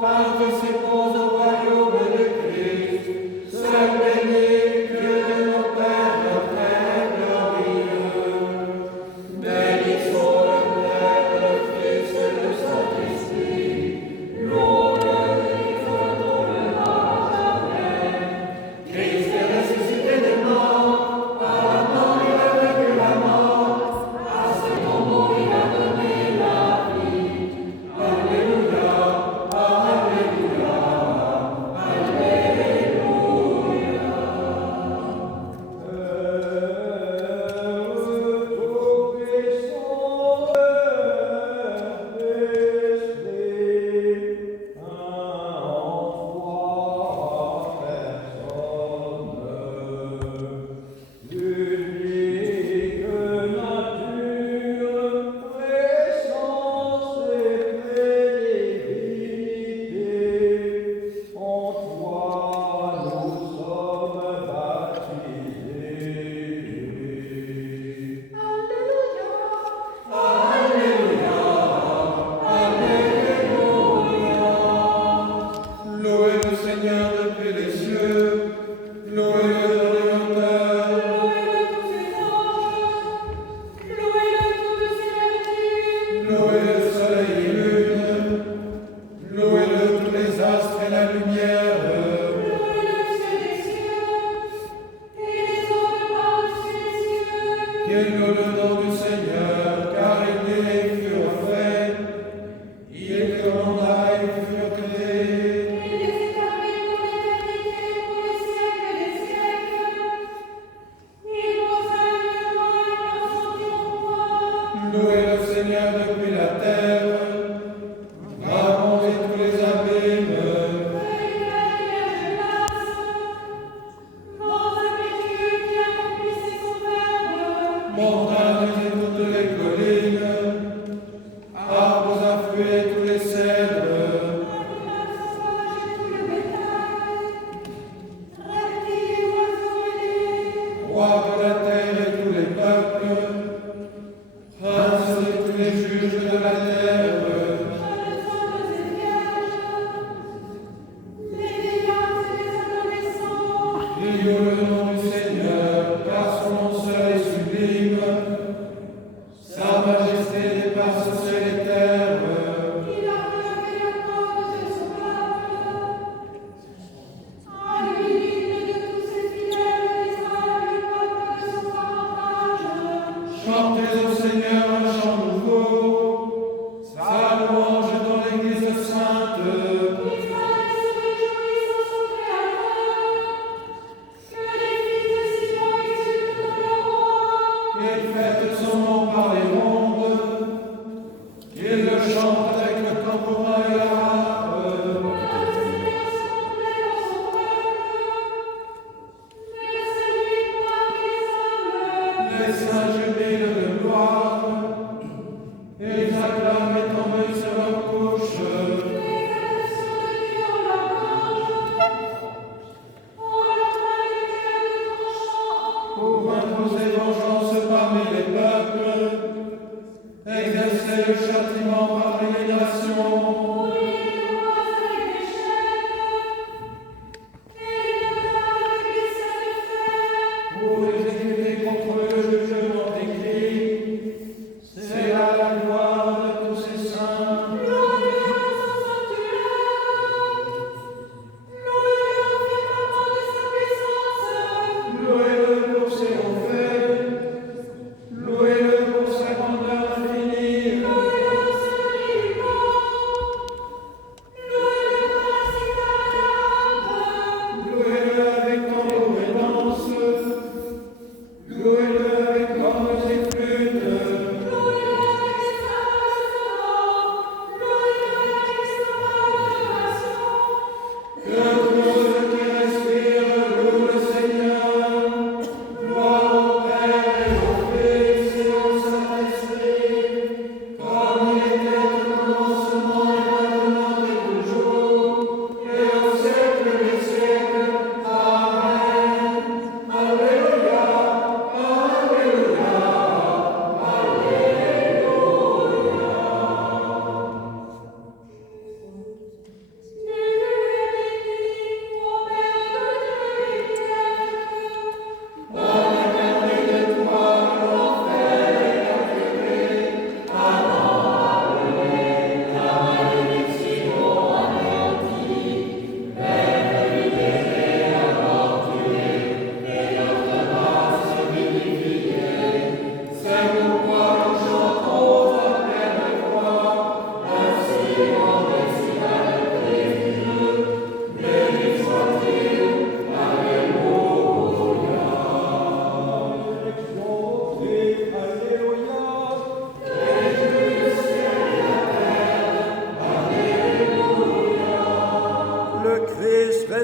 participons au royaume de Christ, seul béni, Dieu de nos pères, notre Père glorieux. Béni soit le Père, le Fils et le Saint-Esprit, loué et redonnera jamais. Christ est ressuscité des morts, par la mort il a vaincu la mort, à ce tombeau il a donné la vie. Alléluia, Alléluia, louez le Seigneur depuis les cieux, louez-le dans les hauteurs, Louez-le tous ses anges, louez-le toutes ses vertus, louez le soleil et lune, louez-le tous les astres et la lumière, louez-le au ciel des cieux, et les eaux de par-dessus les cieux. qu'il loue le nom du Seigneur, car il est fut fait, il commanda et fut créé. Il les établit pour l'éternité, pour les siècles des siècles. Il posa le droit et consentit au pouvoir. Louez le Seigneur depuis la terre, racontez tous les abîmes, Feuilles de la vierge place, vents impétueux qui accomplissez son verbe. montagnes et toutes les collines, arbres à fruits et tous les cèdres, Animaux sauvages et tout le bétail, reptiles et oiseaux ailés, rois de la terre et tous les peuples, princes et tous les juges de la terre, jeunes hommes et vierges, les vieillards et les adolescents, crions le nom du Seigneur, car son nom seul est sublime, sa majesté dépasse ciel et terre. il a relevé la corde de son peuple. À lui l'hymne de tous ses fidèles d'Israël, le peuple de son parentage. Chantez au Seigneur un chant nouveau, sa louange dans l'église sainte. Israël se réjouit en son Créateur. Que les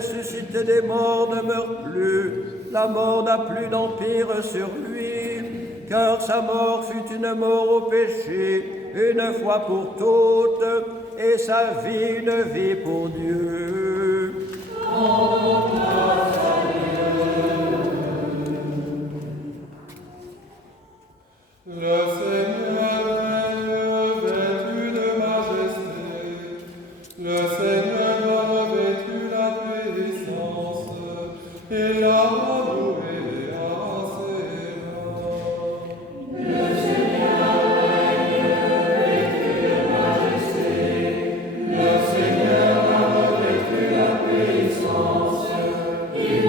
ressuscité des morts, ne meurt plus. La mort n'a plus d'empire sur lui, car sa mort fut une mort au péché, une fois pour toutes, et sa vie une vie pour Dieu. Le Seigneur est revêtu de majesté, le Seigneur a revêtu la puissance, il a loué à ses mains. Le Seigneur revêtu de majesté, le Seigneur a revêtu la puissance, il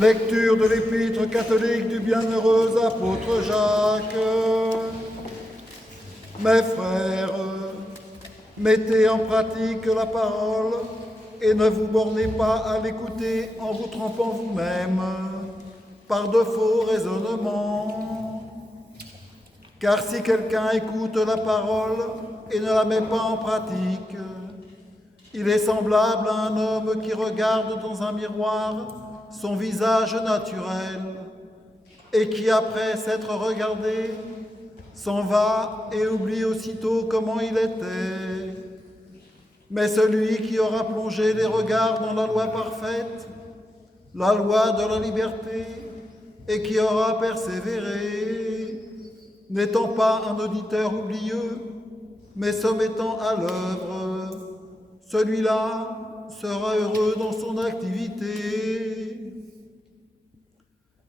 Lecture de l'épître catholique du bienheureux apôtre Jacques. Mes frères, mettez en pratique la parole et ne vous bornez pas à l'écouter en vous trompant vous-même par de faux raisonnements. Car si quelqu'un écoute la parole et ne la met pas en pratique, il est semblable à un homme qui regarde dans un miroir son visage naturel et qui, après s'être regardé, s'en va et oublie aussitôt comment il était. Mais celui qui aura plongé les regards dans la loi parfaite, la loi de la liberté, et qui aura persévéré, n'étant pas un auditeur oublieux, mais se mettant à l'œuvre, celui-là sera heureux dans son activité.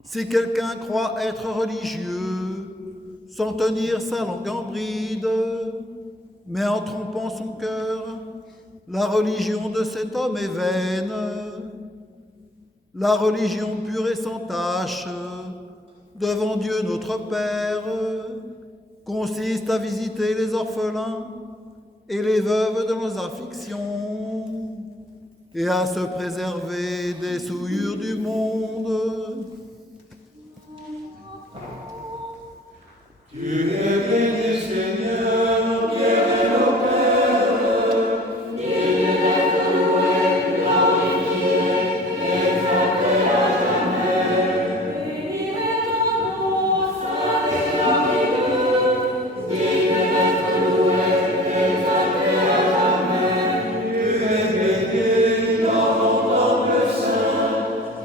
Si quelqu'un croit être religieux, sans tenir sa langue en bride, mais en trompant son cœur, la religion de cet homme est vaine. La religion pure et sans tache, devant Dieu notre Père, consiste à visiter les orphelins et les veuves de nos afflictions, et à se préserver des souillures du monde. Tu es béni, Seigneur, Dieu de nos pères, digne d'être loué, glorifié, exalté à jamais. Béni est ton nom, saint et glorieux, Digne d'être loué, exalté à jamais. Tu es béni dans ton temple saint,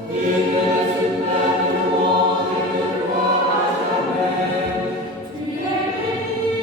digne de suprême louange et de gloire à jamais. tu es béni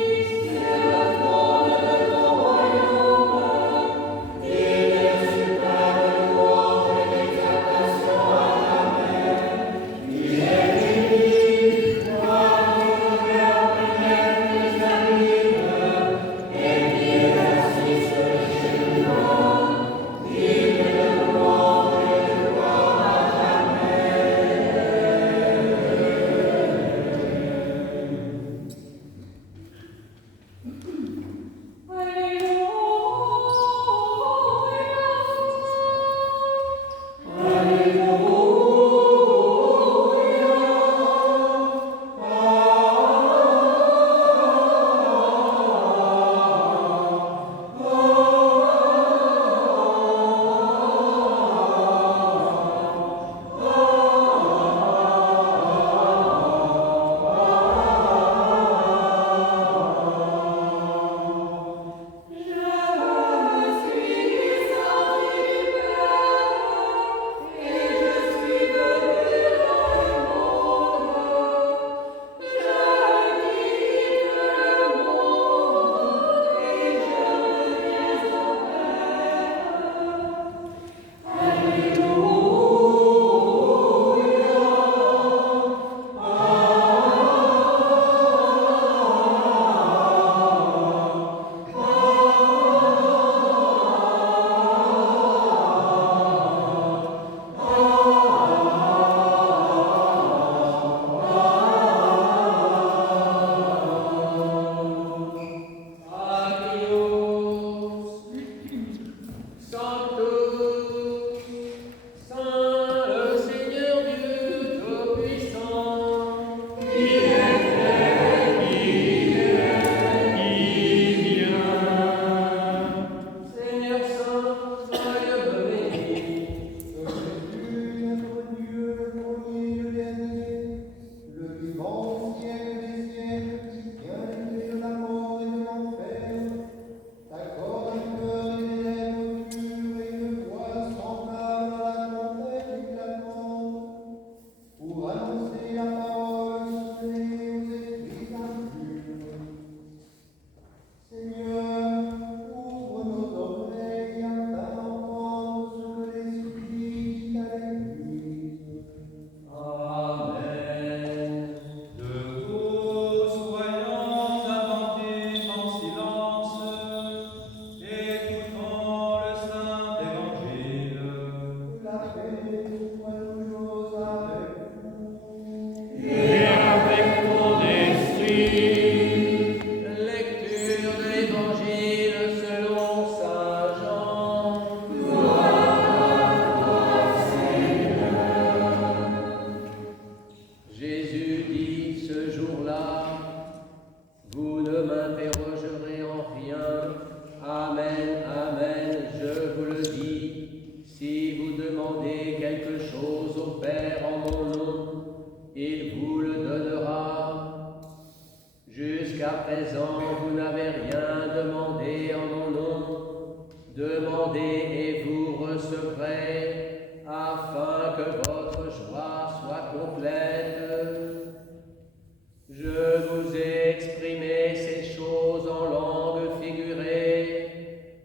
Amen, amen, je vous le dis, si vous demandez quelque chose au Père en mon nom, il vous le donnera. Jusqu'à présent, vous n'avez rien demandé en mon nom. Demandez et vous recevrez, afin que votre joie soit complète. Je vous ai exprimé ces choses en langue figurée.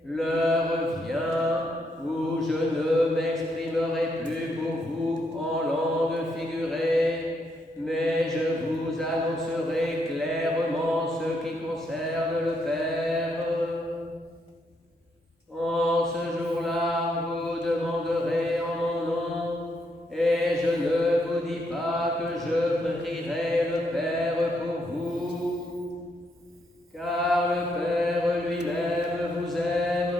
L'heure vient où je ne m'exprimerai plus pour vous en langue figurée, mais je vous annoncerai clairement ce qui concerne le Père. En ce jour-là, vous demanderez en mon nom, et je ne vous dis pas que je prierai le Père pour vous, car le Père lui-même vous aime,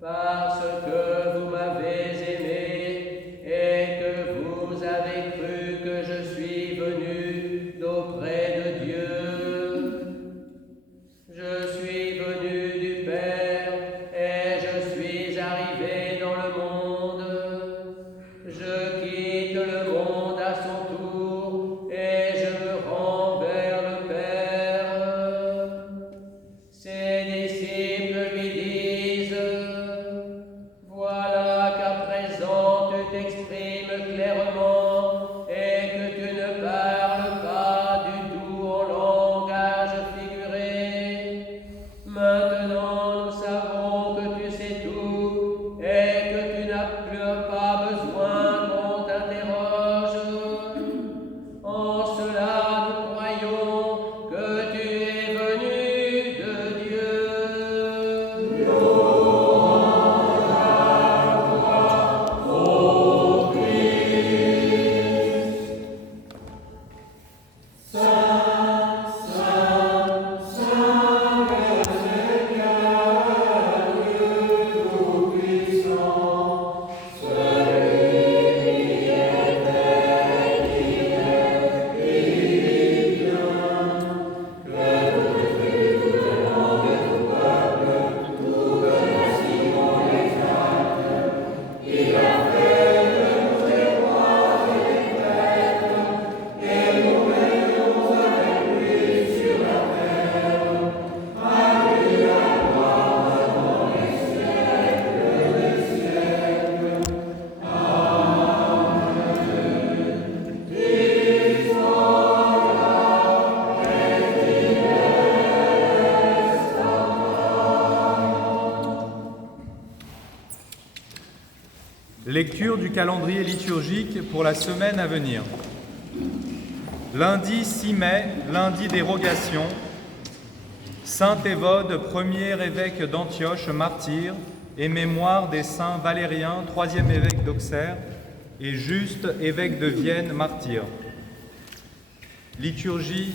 parce que vous m'avez aimé et que vous avez cru que je suis venu d'auprès de Dieu. Je suis venu du Père et je suis arrivé dans le monde. Je quitte le monde à son tour et je me rends vers le Père. Ses disciples lui disent: voilà qu'à présent tu t'exprimes clairement et que tu ne parles pas du tout en langage figuré. Maintenant nous savons que tu sais tout et que tu n'as plus pas besoin qu'on t'interroge. En cela nous croyons que tu es venu de Dieu. Lecture du calendrier liturgique pour la semaine à venir. Lundi 6 mai, lundi dérogation, Saint Évode, premier évêque d'Antioche, martyr, et mémoire des saints Valérien, troisième évêque d'Auxerre, et Juste, évêque de Vienne, martyr. Liturgie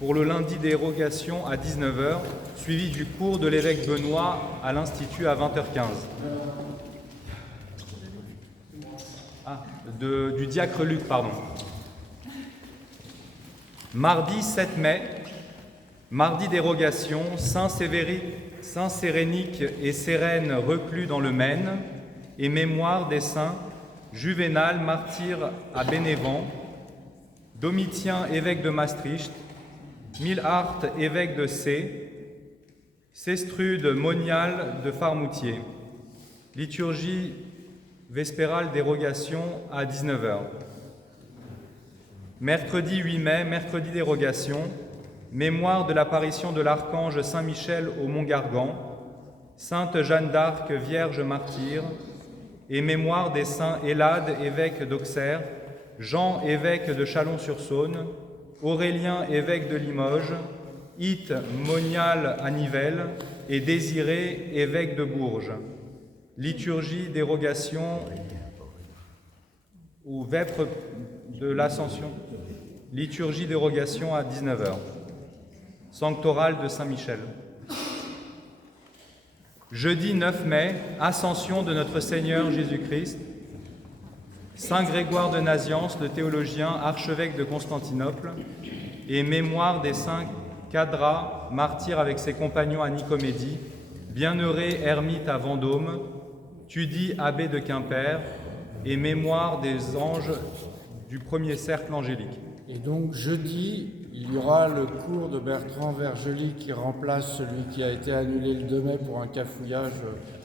pour le lundi dérogation à 19h, suivi du cours de l'évêque Benoît à l'Institut à 20h15. Du diacre Luc, pardon. Mardi 7 mai, mardi dérogation, Saint Sérénique et Sérène reclus dans le Maine, et mémoire des saints Juvénal, martyr à Bénévent, Domitien, évêque de Maastricht, Milhart, évêque de Sées, Sestrude Monial de Farmoutier. Liturgie vespérale dérogation à 19h. Mercredi 8 mai, mercredi dérogation, mémoire de l'apparition de l'archange Saint-Michel au Mont Gargan, Sainte Jeanne d'Arc, Vierge martyre, et mémoire des saints Élade, évêque d'Auxerre, Jean, évêque de Chalon-sur-Saône, Aurélien, évêque de Limoges, Hite, monial à Nivelles, et Désiré, évêque de Bourges. Liturgie dérogation ou vêpres de l'Ascension. Liturgie dérogation à 19h. Sanctoral de Saint-Michel. Jeudi 9 mai, Ascension de notre Seigneur Jésus-Christ. Saint Grégoire de Naziance, le théologien, archevêque de Constantinople, et mémoire des saints Cadra, martyr avec ses compagnons à Nicomédie, Bienheureux ermite à Vendôme, Tudy, abbé de Quimper, et mémoire des anges du premier cercle angélique. Et donc jeudi, il y aura le cours de Bertrand Vergely qui remplace celui qui a été annulé le 2 mai pour un cafouillage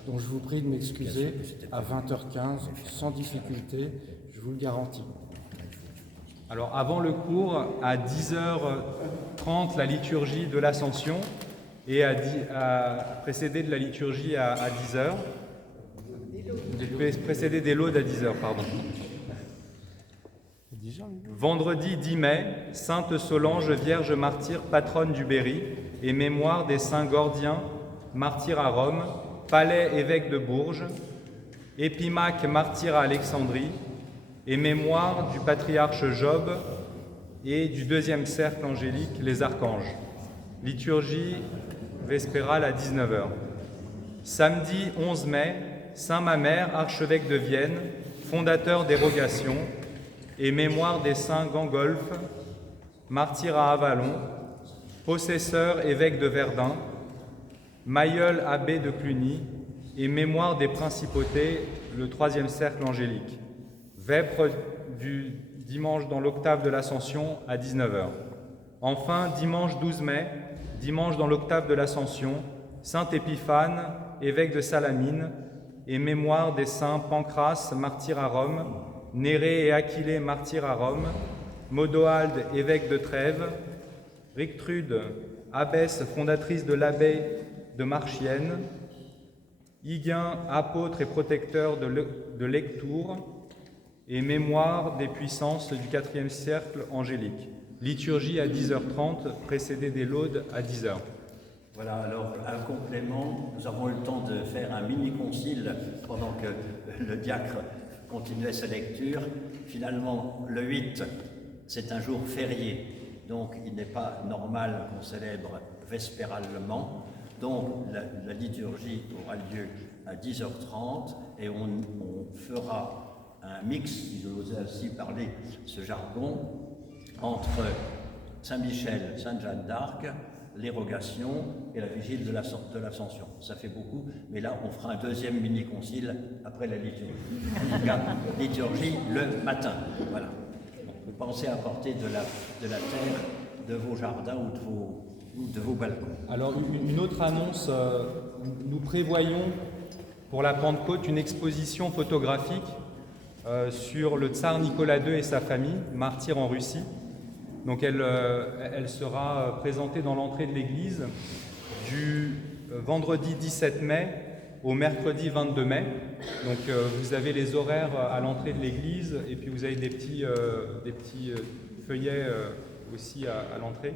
dont je vous prie de m'excuser, à 20h15, sans difficulté, je vous le garantis. Alors avant le cours, à 10h30, la liturgie de l'Ascension, et précédé de la liturgie à 10h, précédé des laudes à 10h, pardon. Vendredi 10 mai, Sainte Solange, Vierge martyre, patronne du Berry, et mémoire des saints Gordiens, martyrs à Rome, Palais, évêque de Bourges, Épimaque, martyr à Alexandrie, et mémoire du patriarche Job et du deuxième cercle angélique, les archanges. Liturgie vespérale à 19h. Samedi 11 mai, Saint Mamère, archevêque de Vienne, fondateur des Rogations, et mémoire des saints Gangolf, martyr à Avalon, possesseur, évêque de Verdun, Mailleul, abbé de Cluny, et mémoire des principautés, le troisième cercle angélique. Vêpres du dimanche dans l'octave de l'Ascension à 19h. Enfin, dimanche 12 mai, dimanche dans l'octave de l'Ascension, Saint Épiphane, évêque de Salamine, et mémoire des saints Pancrace, martyr à Rome, Nérée et Aquilée, martyrs à Rome, Modoalde, évêque de Trèves, Rictrude, abbesse fondatrice de l'abbaye de Marchienne, Higuin, apôtre et protecteur de Lectoure, et mémoire des puissances du IVe cercle angélique. Liturgie à 10h30, précédée des laudes à 10h. Voilà, alors un complément, nous avons eu le temps de faire un mini-concile pendant que le diacre continuait sa lecture. Finalement, le 8, c'est un jour férié, donc il n'est pas normal qu'on célèbre vespéralement. Donc la liturgie aura lieu à 10h30 et on fera un mix, si j'ose ainsi parler ce jargon, entre Saint-Michel, Sainte-Jeanne d'Arc, les Rogations et la vigile de l'Ascension. Ça fait beaucoup, mais là on fera un deuxième mini-concile après la liturgie. En tout cas, liturgie le matin. Voilà. Donc, vous pensez apporter de la terre de vos jardins ou de vos balcons. Alors une autre annonce, nous prévoyons pour la Pentecôte une exposition photographique sur le tsar Nicolas II et sa famille, martyrs en Russie. Donc elle sera présentée dans l'entrée de l'église du vendredi 17 mai au mercredi 22 mai. Donc vous avez les horaires à l'entrée de l'église et puis vous avez des petits feuillets aussi à l'entrée.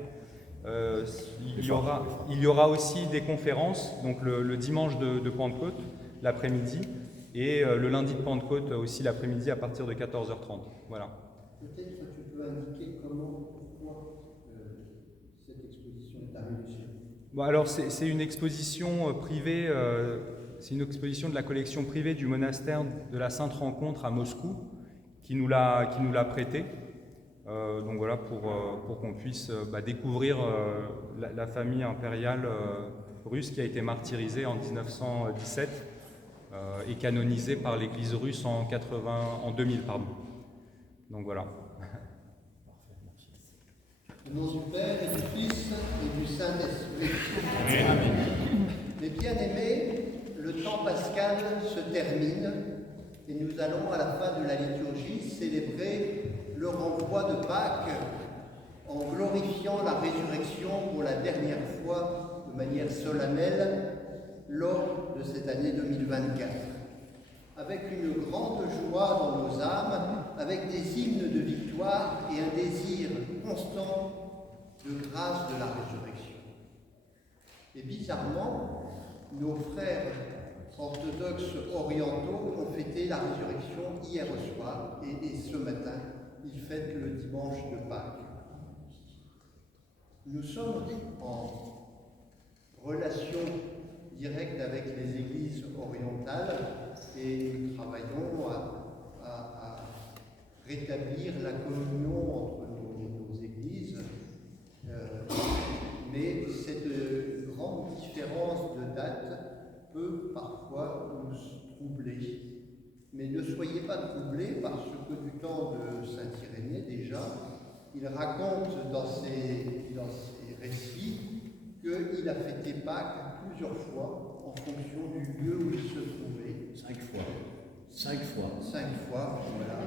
Il y aura aussi des conférences, donc le dimanche de Pentecôte, l'après-midi, et le lundi de Pentecôte aussi l'après-midi à partir de 14h30. Voilà. Peut-être que tu peux indiquer pourquoi cette exposition est arrivée. Bon, alors c'est une exposition privée, c'est une exposition de la collection privée du monastère de la Sainte Rencontre à Moscou qui nous l'a prêtée. Donc voilà, pour qu'on puisse découvrir la famille impériale russe qui a été martyrisée en 1917 et canonisée par l'Église russe en 2000. Donc voilà. Au nom du Père et du Fils et du Saint-Esprit. Mes bien-aimés, le temps pascal se termine et nous allons à la fin de la liturgie célébrer le renvoi de Pâques en glorifiant la résurrection pour la dernière fois de manière solennelle lors de cette année 2024. Avec une grande joie dans nos âmes, avec des hymnes de victoire et un désir constant de grâce de la résurrection. Et bizarrement, nos frères orthodoxes orientaux ont fêté la résurrection hier soir et ce matin, ils fêtent le dimanche de Pâques. Nous sommes en relation directe avec les églises orientales et nous travaillons à rétablir la communion entre nos églises, mais date peut parfois nous troubler. Mais ne soyez pas troublés parce que du temps de saint Irénée déjà, il raconte dans ses récits qu'il a fêté Pâques plusieurs fois en fonction du lieu où il se trouvait. 5 fois. 5 fois. 5 fois, voilà.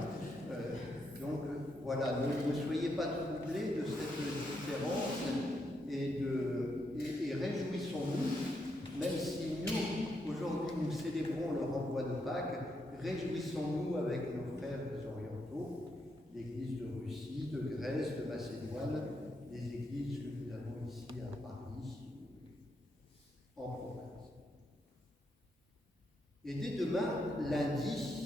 Donc voilà, ne soyez pas troublés de cette différence et réjouissons-nous, même si nous, aujourd'hui, nous célébrons le renvoi de Pâques, réjouissons-nous avec nos frères orientaux, l'Église de Russie, de Grèce, de Macédoine, les églises que nous avons ici à Paris, en province. Et dès demain, lundi,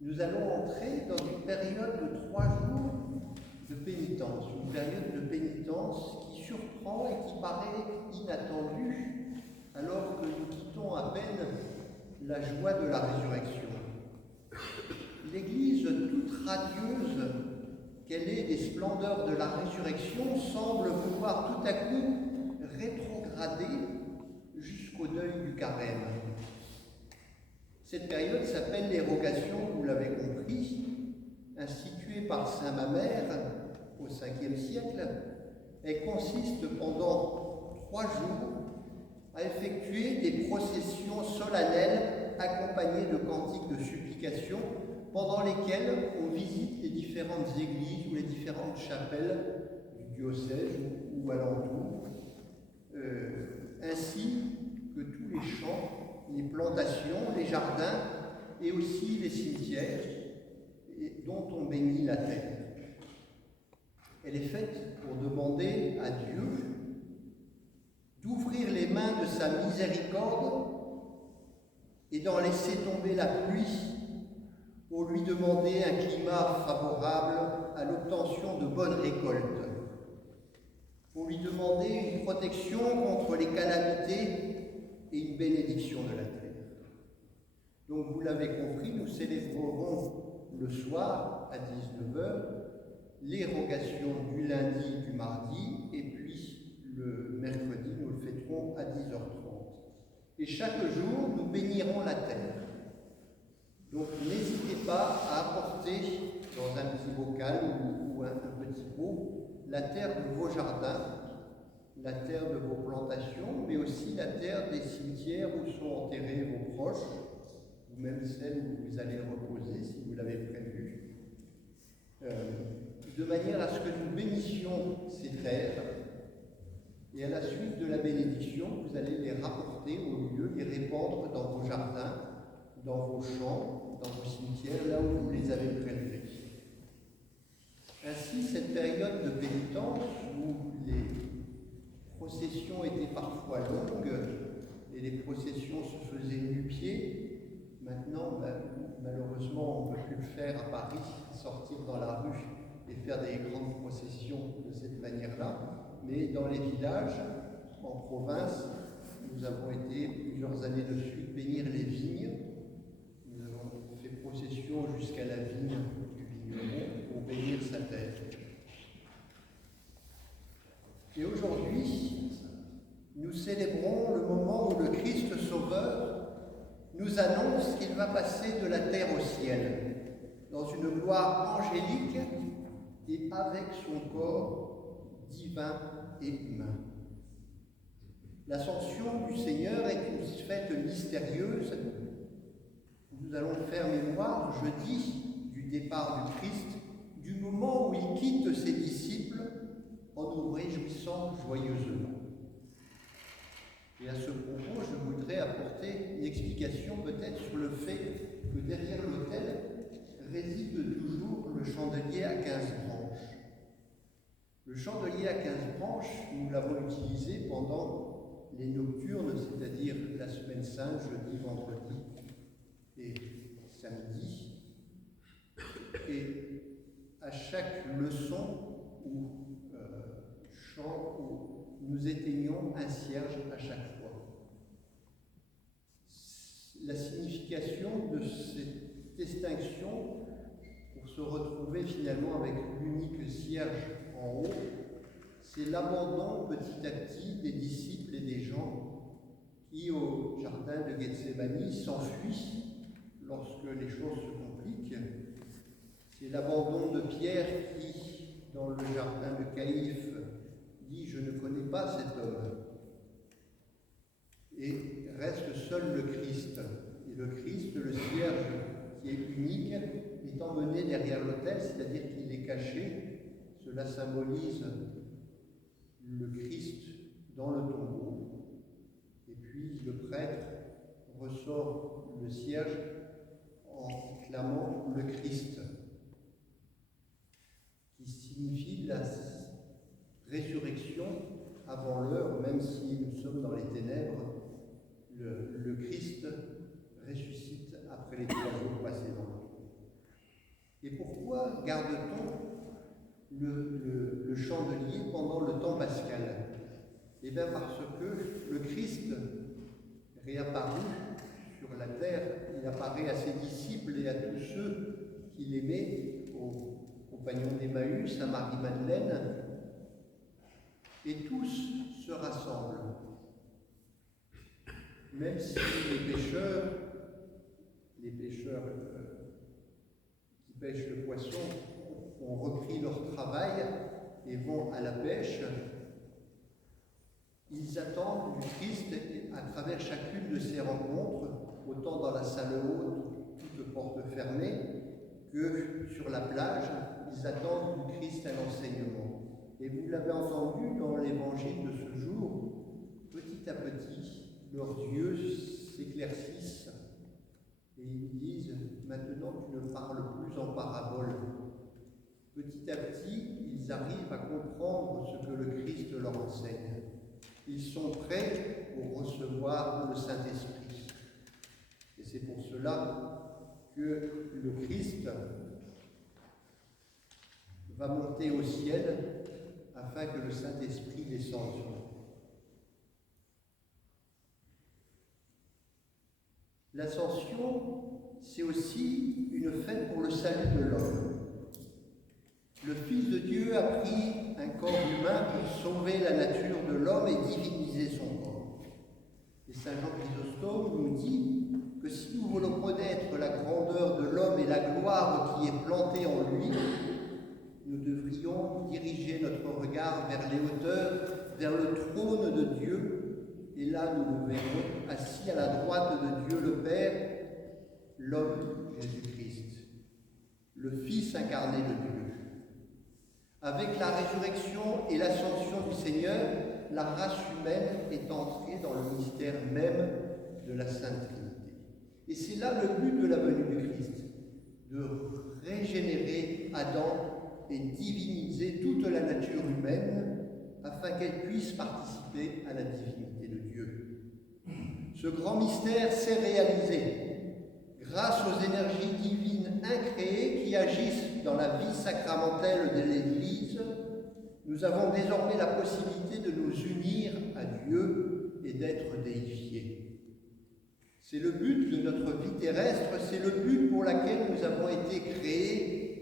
nous allons entrer dans une période de 3 jours de pénitence, une période de pénitence qui surprend et qui paraît inattendue, alors que nous quittons à peine la joie de la résurrection. L'Église, toute radieuse qu'elle est des splendeurs de la résurrection, semble pouvoir tout à coup rétrograder jusqu'au deuil du carême. Cette période s'appelle l'érogation, vous l'avez compris, instituée par saint Mamère au 5e siècle. Elle consiste pendant 3 jours à effectuer des processions solennelles accompagnées de cantiques de supplication pendant lesquelles on visite les différentes églises ou les différentes chapelles du diocèse ou alentour, ainsi que tous les champs, les plantations, les jardins et aussi les cimetières dont on bénit la terre. Elle est faite pour demander à Dieu d'ouvrir les mains de sa miséricorde et d'en laisser tomber la pluie pour lui demander un climat favorable à l'obtention de bonnes récoltes, pour lui demander une protection contre les calamités et une bénédiction de la terre. Donc vous l'avez compris, nous célébrerons le soir à 19h l'érogation du lundi, du mardi, et puis le mercredi, nous le fêterons à 10h30. Et chaque jour, nous bénirons la terre. Donc n'hésitez pas à apporter dans un petit bocal ou un petit pot la terre de vos jardins, la terre de vos plantations, mais aussi la terre des cimetières où sont enterrés vos proches, ou même celle où vous allez reposer si vous l'avez prévu, de manière à ce que nous bénissions ces terres, et à la suite de la bénédiction, vous allez les rapporter au lieu, les répandre dans vos jardins, dans vos champs, dans vos cimetières, là où vous les avez prélevés. Ainsi, cette période de pénitence, où les processions étaient parfois longues et les processions se faisaient nu-pieds, maintenant, malheureusement, on ne peut plus le faire à Paris, sortir dans la rue et faire des grandes processions de cette manière-là. Mais dans les villages, en province, nous avons été plusieurs années de suite bénir les vignes. Nous avons fait procession jusqu'à la vigne du vigneron pour bénir sa terre. Et aujourd'hui, nous célébrons le moment où le Christ Sauveur nous annonce qu'il va passer de la terre au ciel, dans une gloire angélique et avec son corps divin et humain. L'ascension du Seigneur est une fête mystérieuse. Nous allons faire mémoire jeudi du départ du Christ, du moment où il quitte ses disciples en nous réjouissant joyeusement. Et à ce propos, je voudrais apporter une explication peut-être sur le fait que derrière l'autel réside toujours le chandelier à 15 branches. Le chandelier à 15 branches, nous l'avons utilisé pendant les nocturnes, c'est-à-dire la semaine sainte, jeudi, vendredi et samedi. Et à chaque leçon ou chant où nous éteignions un cierge à chaque fois. La signification de cette distinction, pour se retrouver finalement avec l'unique cierge en haut, c'est l'abandon petit à petit des disciples et des gens qui, au jardin de Gethsémani s'enfuit lorsque les choses se compliquent. C'est l'abandon de Pierre qui, dans le jardin de Caïphe, dit « Je ne connais pas cet homme ». Et reste seul le Christ. Et le Christ, le cierge qui est unique, est emmené derrière l'autel, c'est-à-dire qu'il est caché. Cela symbolise le Christ dans le tombeau. Et puis le prêtre ressort le cierge en clamant le Christ, qui signifie la résurrection avant l'heure, même si nous sommes dans les ténèbres. Le Christ ressuscite après les 3 jours passés dans l'eau. Et pourquoi garde-t-on le chandelier pendant le temps pascal? Eh bien parce que le Christ réapparu sur la terre, il apparaît à ses disciples et à tous ceux qu'il aimait, aux compagnons d'Emmaüs, à Marie-Madeleine, et tous se rassemblent. Même si les pêcheurs qui pêchent le poisson ont repris leur travail et vont à la pêche, ils attendent du Christ à travers chacune de ces rencontres, autant dans la salle haute, toute porte fermée, que sur la plage, ils attendent du Christ un enseignement. Et vous l'avez entendu dans l'évangile de ce jour, petit à petit, leurs yeux s'éclaircissent et ils disent « Maintenant, tu ne parles plus en parabole ». Petit à petit, ils arrivent à comprendre ce que le Christ leur enseigne. Ils sont prêts pour recevoir le Saint-Esprit. Et c'est pour cela que le Christ va monter au ciel afin que le Saint-Esprit descende sur nous. L'Ascension, c'est aussi une fête pour le salut de l'homme. Le Fils de Dieu a pris un corps humain pour sauver la nature de l'homme et diviniser son corps. Et Saint Jean Chrysostome nous dit que si nous voulons connaître la grandeur de l'homme et la gloire qui est plantée en lui, nous devrions diriger notre regard vers les hauteurs, vers le trône de Dieu. Et là, nous le verrons assis à la droite de Dieu le Père, l'homme Jésus-Christ, le Fils incarné de Dieu. Avec la résurrection et l'ascension du Seigneur, la race humaine est entrée dans le mystère même de la Sainte Trinité. Et c'est là le but de la venue du Christ, de régénérer Adam et diviniser toute la nature humaine afin qu'elle puisse participer à la divinité de Dieu. Ce grand mystère s'est réalisé grâce aux énergies divines incréées qui agissent dans la vie sacramentelle de l'Église. Nous avons désormais la possibilité de nous unir à Dieu et d'être déifiés. C'est le but de notre vie terrestre, c'est le but pour lequel nous avons été créés,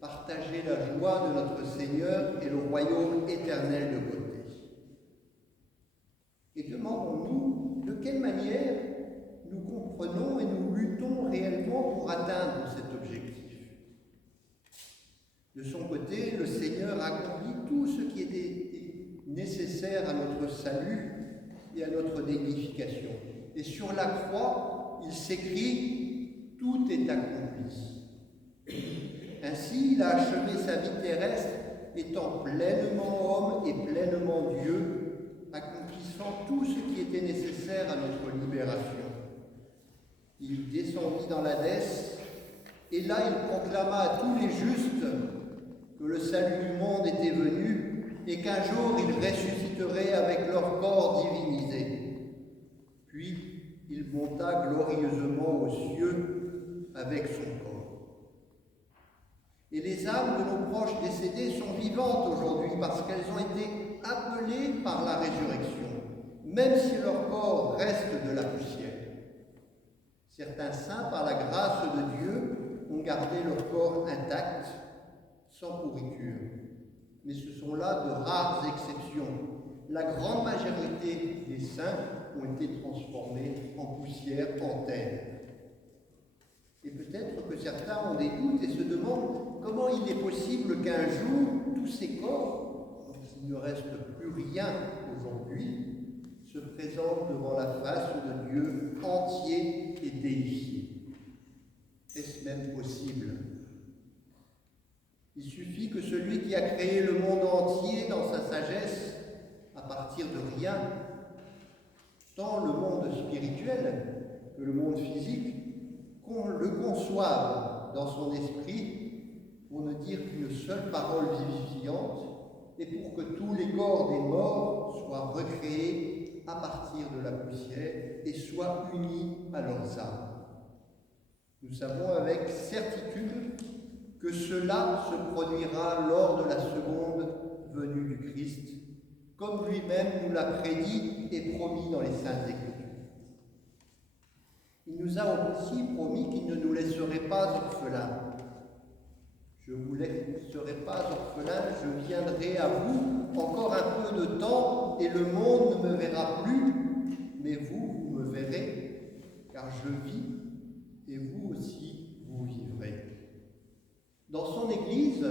partager la joie de notre Seigneur et le royaume éternel de beauté. Et demandons-nous de quelle manière nous comprenons et nous luttons réellement pour atteindre cet objectif. De son côté, le Seigneur a accompli tout ce qui était nécessaire à notre salut et à notre dignification. Et sur la croix, il s'écrit « Tout est accompli ». Ainsi, il a achevé sa vie terrestre, étant pleinement homme et pleinement Dieu, accomplissant tout ce qui était nécessaire à notre libération. Il descendit dans l'Hadès, et là il proclama à tous les justes que le salut du monde était venu et qu'un jour ils ressusciteraient avec leur corps divinisé. Puis il monta glorieusement aux cieux avec son corps. Et les âmes de nos proches décédés sont vivantes aujourd'hui parce qu'elles ont été appelées par la résurrection, même si leur corps reste de la poussière. Certains saints, par la grâce de Dieu, ont gardé leur corps intact, sans pourriture. Mais ce sont là de rares exceptions. La grande majorité des saints ont été transformés en poussière, en terre. Et peut-être que certains ont des doutes et se demandent comment il est possible qu'un jour, tous ces corps, dont il ne reste plus rien aujourd'hui, se présentent devant la face de Dieu entier et déifié. Est-ce même possible? Il suffit que celui qui a créé le monde entier dans sa sagesse, à partir de rien, tant le monde spirituel que le monde physique, qu'on le conçoive dans son esprit pour ne dire qu'une seule parole vivifiante et pour que tous les corps des morts soient recréés à partir de la poussière et soient unis à leurs âmes. Nous savons avec certitude que cela se produira lors de la seconde venue du Christ, comme lui-même nous l'a prédit et promis dans les Saintes Écritures. Il nous a aussi promis qu'il ne nous laisserait pas orphelins. Je ne vous laisserai pas orphelins, je viendrai à vous encore un peu de temps et le monde ne me verra plus, mais vous me verrez, car je vis et vous aussi vous vivrez. Dans son Église,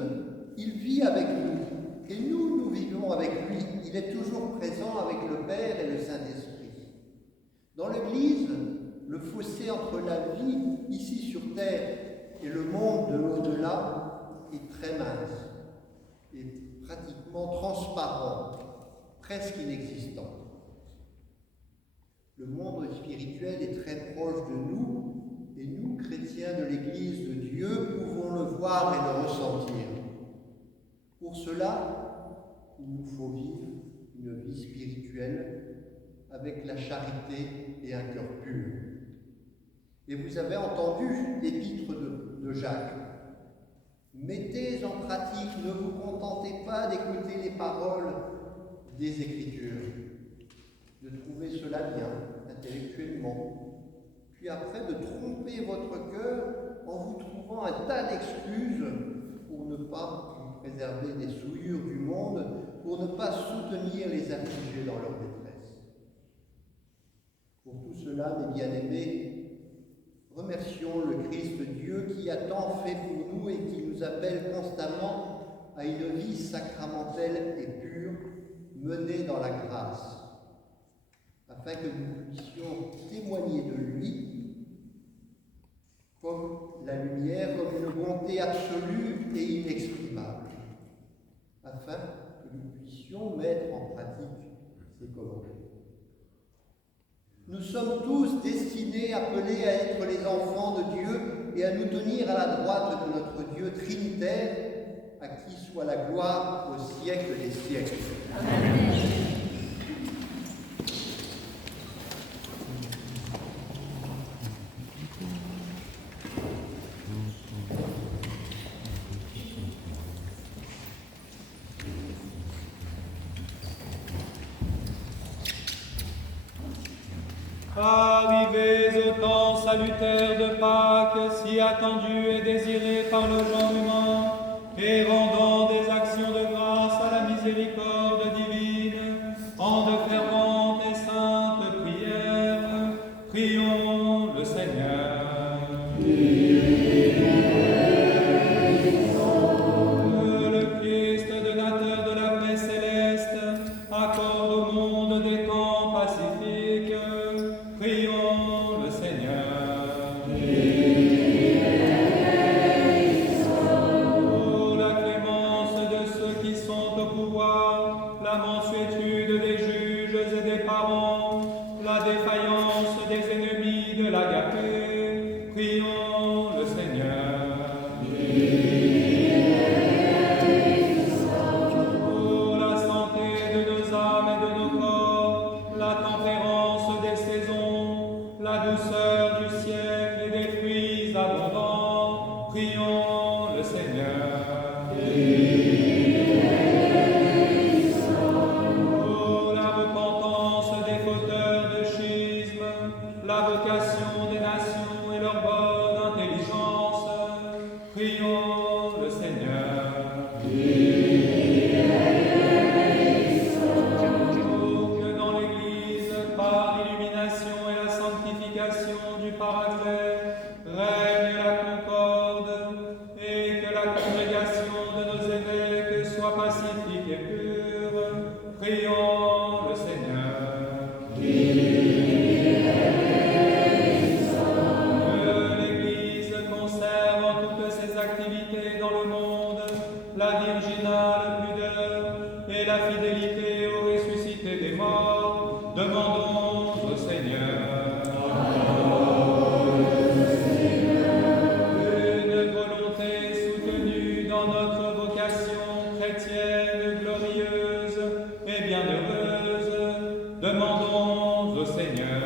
il vit avec nous et nous vivons avec lui. Il est toujours présent avec le Père et le Saint-Esprit. Dans l'Église, le fossé entre la vie ici sur terre et le monde de l'au-delà est très mince et pratiquement transparent, presque inexistant. Le monde spirituel est très proche de nous et nous, chrétiens de l'Église de Dieu, pouvons le voir et le ressentir. Pour cela, il nous faut vivre une vie spirituelle avec la charité et un cœur pur. Et vous avez entendu l'épître de Jacques. Mettez en pratique, ne vous contentez pas d'écouter les paroles des Écritures, de trouver cela bien intellectuellement, puis après de tromper votre cœur en vous trouvant un tas d'excuses pour ne pas préserver des souillures du monde, pour ne pas soutenir les affligés dans leur détresse. Pour tout cela, mes bien-aimés, remercions le Christ Dieu qui a tant fait pour nous et qui nous appelle constamment à une vie sacramentelle et pure, menée dans la grâce, afin que nous puissions témoigner de lui comme la lumière, comme une bonté absolue et inexprimable, afin que nous puissions mettre en pratique ses commandements. Nous sommes tous destinés, appelés à être les enfants de Dieu et à nous tenir à la droite de notre Dieu trinitaire, à qui soit la gloire au siècle des siècles. Amen. Arrivés au temps salutaire de Pâques, si attendu et désiré par le genre humain, et rendant des actions de grâce à la miséricorde divine, en de ferventes et saintes prières, prions le Seigneur. Le Christ, donateur de la paix céleste, accorde au monde des temps pacifiques. Prions le Seigneur. Pour la clémence de ceux qui sont au pouvoir, la mansuétude des juges et des parents, la défaillance des ennemis de l'agapé, prions le Seigneur. Pour la santé de nos âmes et de nos corps, la tempérance des saisons, la douceur du siècle et des fruits abondants, prions le Seigneur. Pour la repentance des fauteurs de schisme, la vocation des nations et leur bonne intelligence, prions le Seigneur. Pour que dans l'Église, par l'illumination l'illumination et la sanctification du Paraclet, règne la concorde, et que la congrégation de nos évêques soit pacifique et pure. Prions le Seigneur. Que l'Église conserve en toutes ses activités dans le monde la virginale pudeur et la fidélité au ressuscité des morts. Demandons au Seigneur. Une volonté soutenue dans notre vocation chrétienne glorieuse et bienheureuse. Demandons au Seigneur.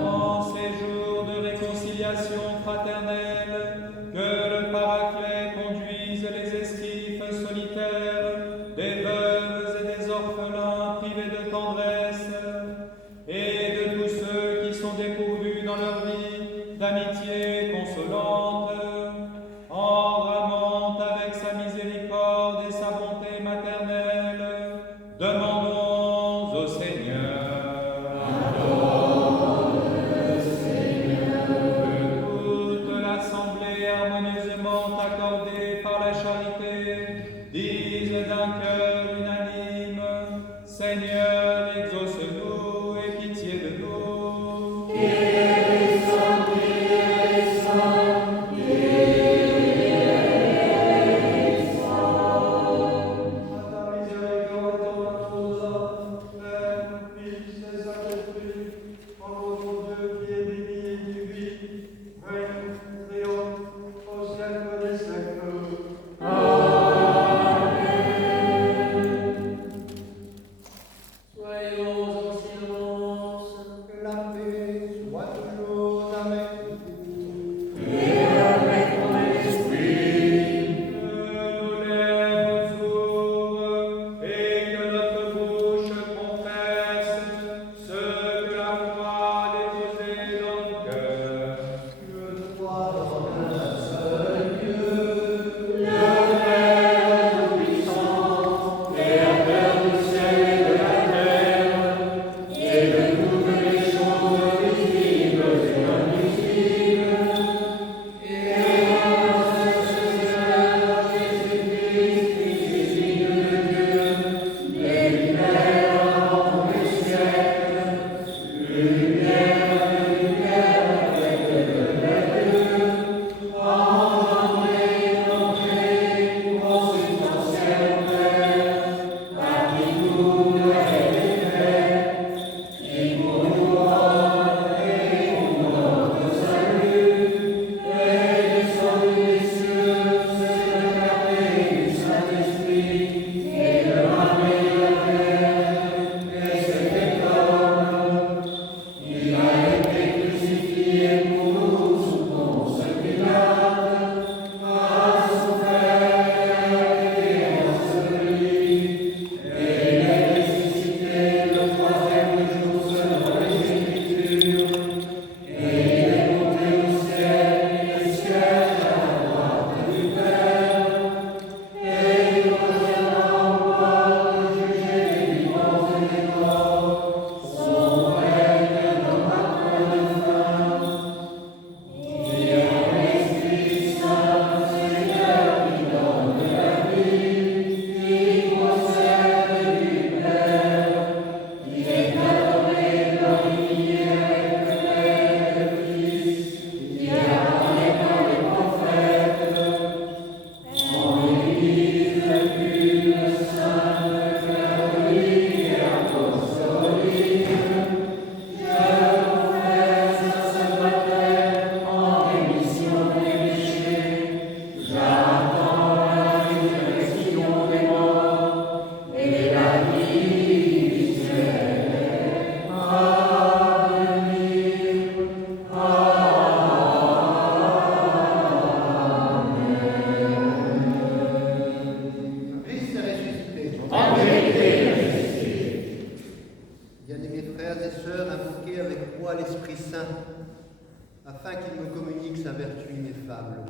En ces jours de réconciliation fraternelle, que le Paraclet conduise les esquifs solitaires, des veuves et des orphelins privés de tendresse, et de tous ceux qui sont dépourvus dans leur vie d'amitié consolante, en ramant avec sa miséricorde et sa bonté maternelle. Demandons au Seigneur. Que toute l'assemblée harmonieusement accordée par la charité dise d'un cœur unanime: Seigneur, exauce-nous et pitié de nous. Soyons en silence. Que la paix soit toujours avec vous. Que nos lèvres s'ouvrent et que notre bouche confesse ce que la foi déposé dans le cœur. Que toi, dans un seul Dieu, afin qu'il me communique sa vertu ineffable,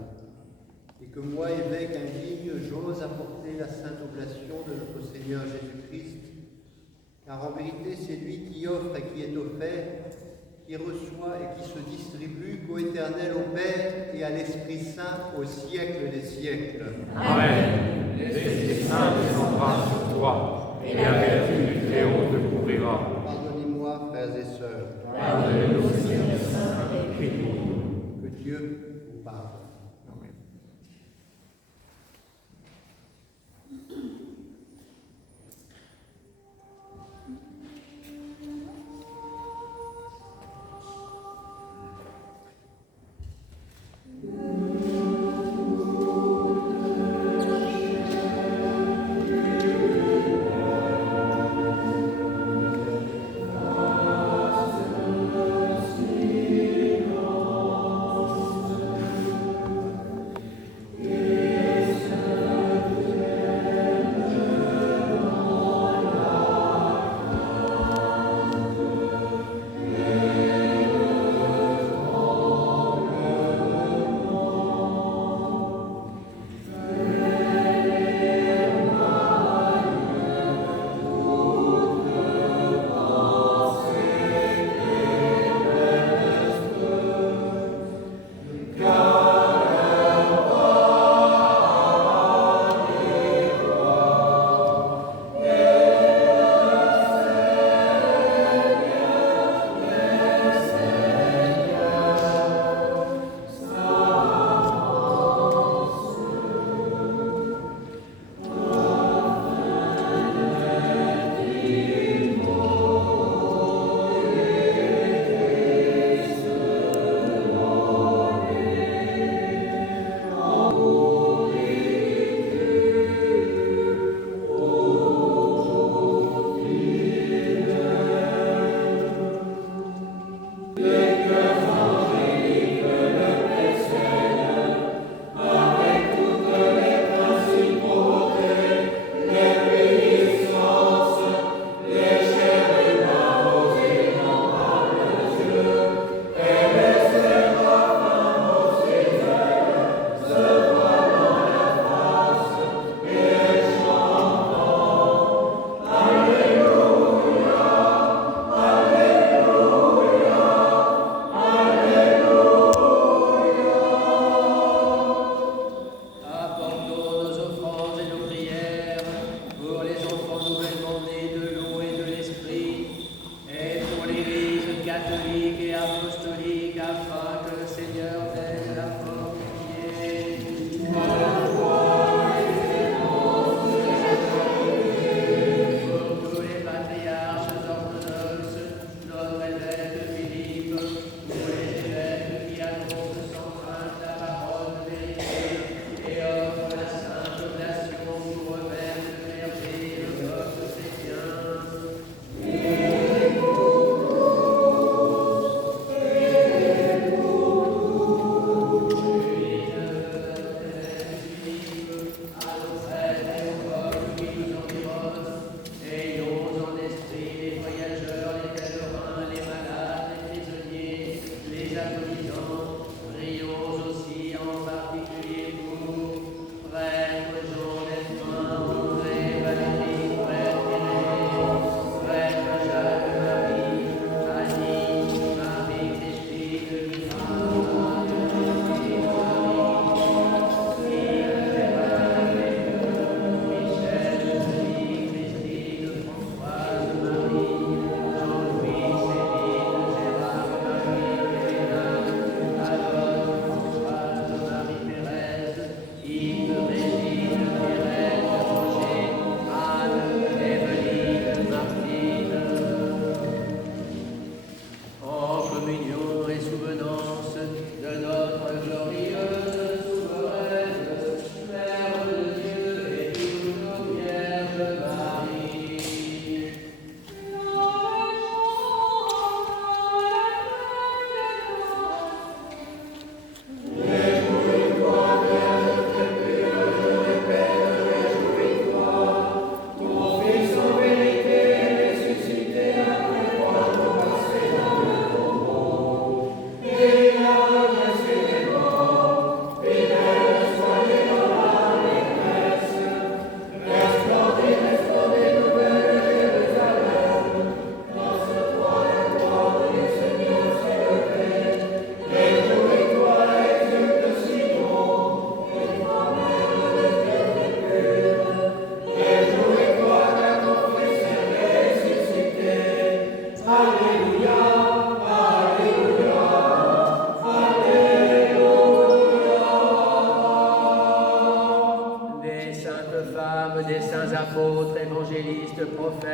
et que moi, évêque indigne, j'ose apporter la sainte oblation de notre Seigneur Jésus-Christ Car en vérité, c'est lui qui offre et qui est offert, qui reçoit et qui se distribue, qu'au Éternel, au Père et à l'Esprit Saint, au siècle des siècles. Amen. L'Esprit Saint descendra sur toi, et la vertu du Très-Haut te couvrira. Pardonnez-moi, frères et sœurs. Pardonnez-nous, Seigneur Saint, et prie pour nous. Que Dieu vous pardonne.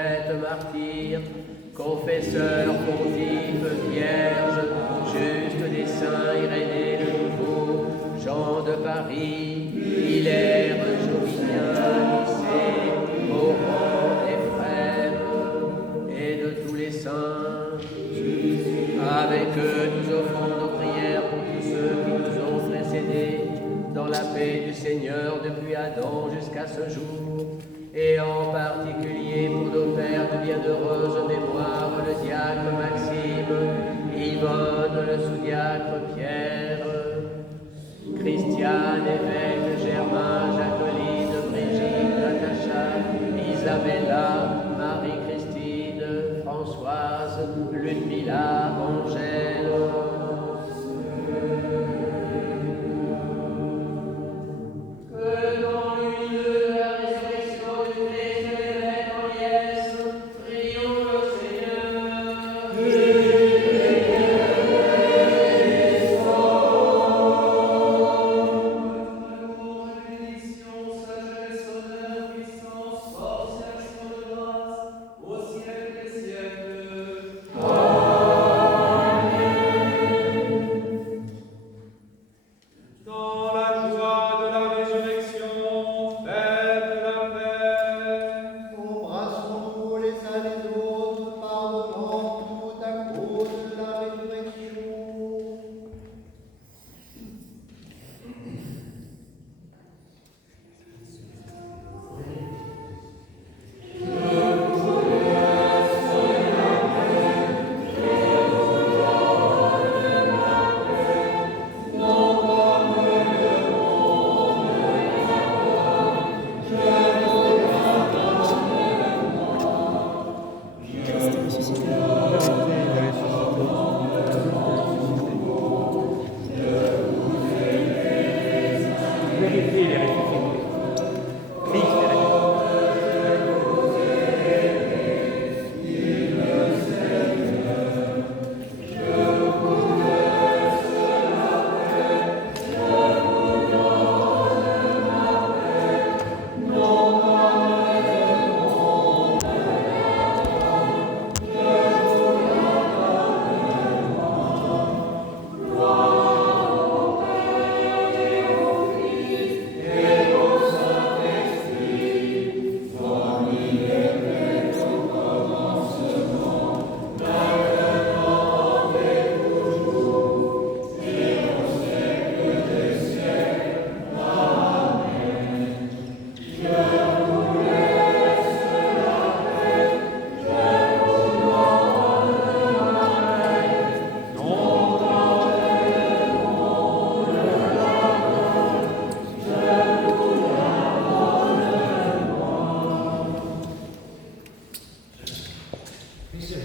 prophètes, martyrs, confesseurs, pontifes, vierges, justes des saints, Irénée le Nouveau, Jean de Paris, Hilaire, Jovinien, Nicée, au rang des frères et de tous les saints. Avec eux, nous offrons nos prières pour tous ceux qui nous ont précédés dans la paix du Seigneur depuis Adam jusqu'à ce jour, et en particulier pour nos pères de bienheureuse mémoire, le diacre Maxime, Yvonne, le sous-diacre Pierre, Christiane, évêque, Germain, Jacqueline, Brigitte, Natacha, Isabella, Marie-Christine, Françoise, Ludmilla, Angèle. Que dans l'unité de la résurrection du Christ et de la liesse, prions le Seigneur. Dans la joie de la résurrection, faites la paix. Embrassons-nous les uns les autres, pardonnant tout à cause de la résurrection.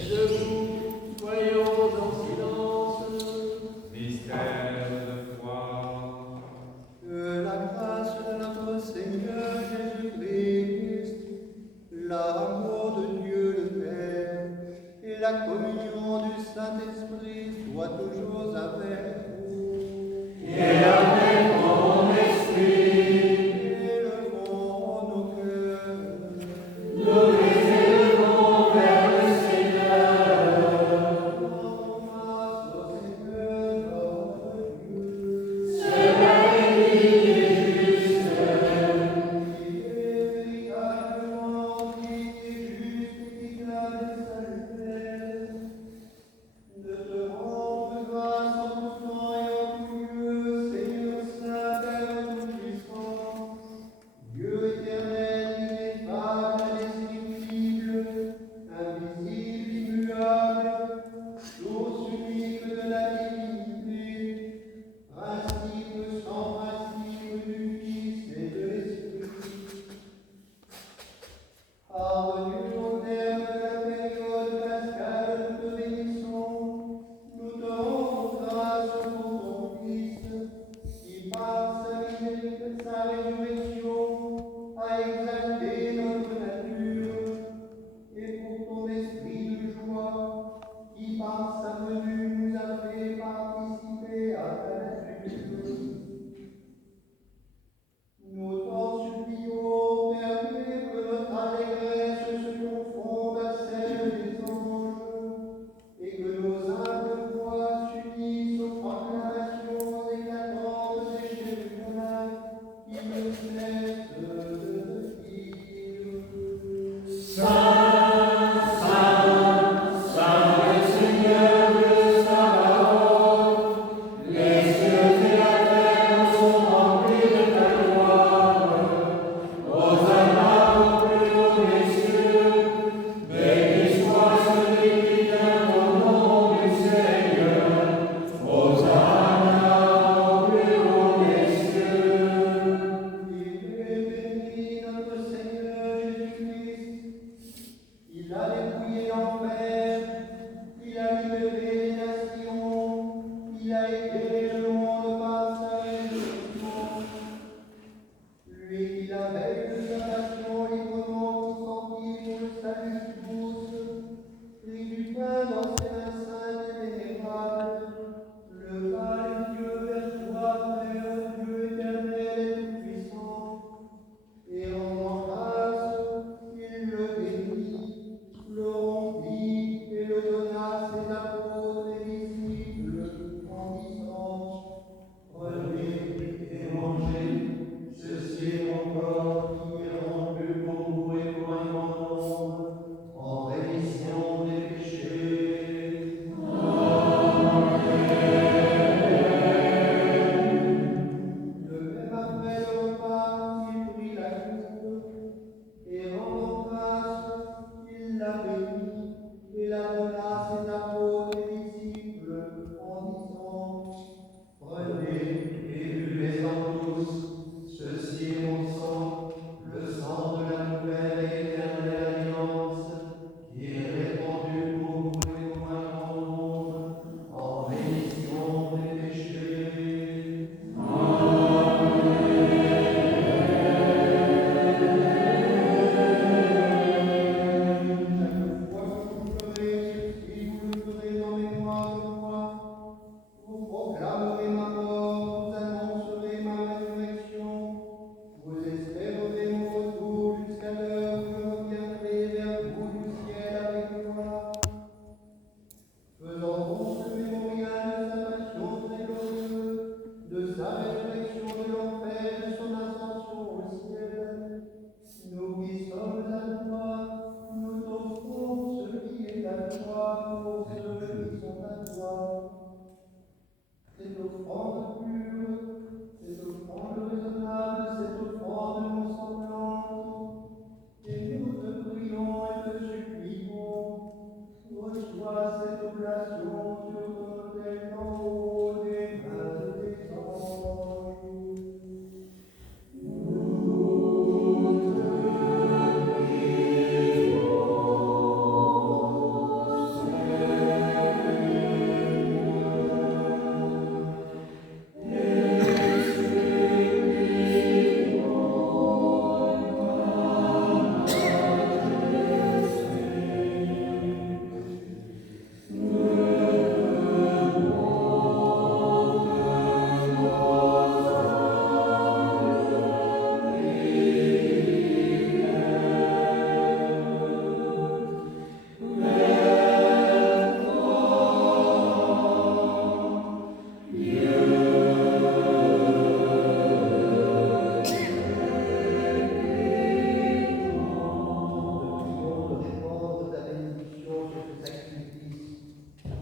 Debout, soyons en silence. Mystère de foi. Que la grâce de notre Seigneur Jésus-Christ, l'amour de Dieu le Père et la communion du Saint-Esprit soient toujours avec vous. Et avec ton esprit. Élevons nos cœurs. Nous les élevons vers le Seigneur. Rendons grâce au Seigneur notre Dieu. C'est vrai et juste. Qui est véritablement digne et juste et qui garde sa jeunesse. De te rendre grâce en tout temps et en tout lieu, Seigneur. l'enfer, il a libéré les nations, il a aidé le monde par sa résurrection. Lui qui la veille de sa passion librement consentit pour le salut de tous, prit du pain dans ses mains saintes et vénérables, leva les yeux vers toi, Père, Dieu éternel et tout-puissant, et en grâce, il le bénit, le rompit et le donna à ses apôtres et disciples en disant: Prenez et mangez, ceci est mon corps qui est rompu pour vous et pour un grand nombre, en rémission des péchés. De même après le repas, il prit la coupe, et rendant grâce, il la bénit, et la donna à ses apôtres et disciples, en disant: Prenez et buvez-en tous, ceci est mon sang, le sang de la nouvelle et éternelle alliance, qui est répandu pour vous et pour un grand nombre, en rémission des péchés. Chaque fois que vous ferez ceci, vous le ferez en mémoire de moi. Vous proclamerez ma mort, vous annoncerez ma résurrection. Vous espérerez mon retour jusqu'à l'heure où je reviendrai vers vous du ciel avec moi. Faisons donc le mémorial de sa passion très glorieuse, de sa résurrection de l'enfer et de son ascension au ciel. Nous qui sommes à toi, nous t'offrons ce qui est à toi pour ceux qui sont à toi. Cette offrande pure, cette offrande raisonnable, cette offrande non sanglante, et nous te prions et te supplions, reçois cette oblation sur ton autel en haut des mains des anges.